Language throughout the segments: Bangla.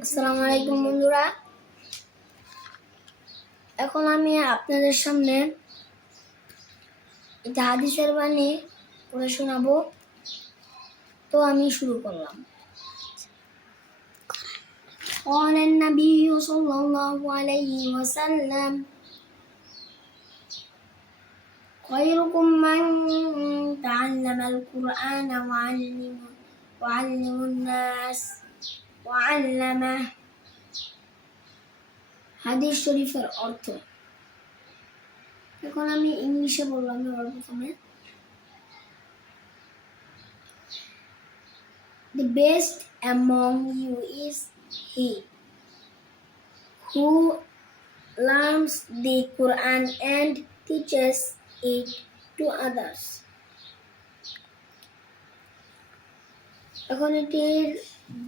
আসসালামু আলাইকুম বন্ধুরা, এখন আমি আপনাদের সামনে একটা হাদিসের বাণী পড়ে শোনাবো। তো আমি শুরু করলাম। قال النبي صلى الله عليه وسلم خيركم من تعلم القرآن وعلم الناس وعلمه। হাদিস শরীফের অর্থ। এখন আমি ইংলিশে বললাম প্রথমে। The best among you is he who learns the Quran and teaches it to others. এখন এটির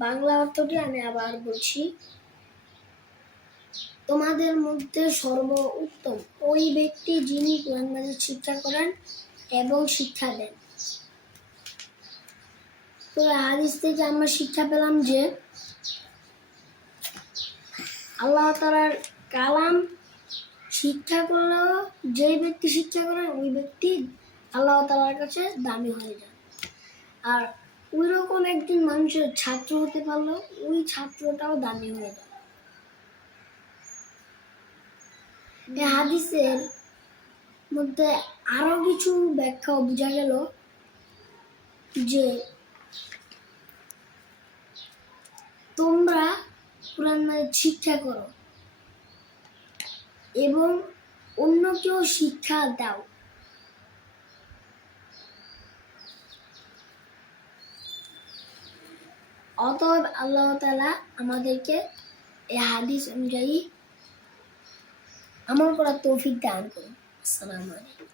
বাংলা অর্থটি আমি আবার বলছি। তোমাদের মধ্যে সর্বোত্তম ওই ব্যক্তি যিনি কোরআন মাজিদ শিক্ষা করেন এবং শিক্ষা দেন। তো হাদিস থেকে আমরা শিক্ষা পেলাম যে আল্লাহ তাআলার কালাম শিক্ষা করলেও যে ব্যক্তি শিক্ষা করেন ওই ব্যক্তি আল্লাহ তাআলার কাছে দামি হয়ে যায়। আর ওই রকম একজন মানুষের ছাত্র হতে পারলেও ওই ছাত্রটাও দামি হয়ে যায়। এই হাদিসের মধ্যে আরো কিছু ব্যাখ্যা বোঝা গেল যে তোমরা কোরআন মাজিদ শিক্ষা করো এবং অন্যকেও শিক্ষা দাও। অতএব আল্লাহ তাআলা আমাদেরকে এই হাদিস অনুযায়ী আমল করার তৌফিক দান করুন। আসসালামু আলাইকুম।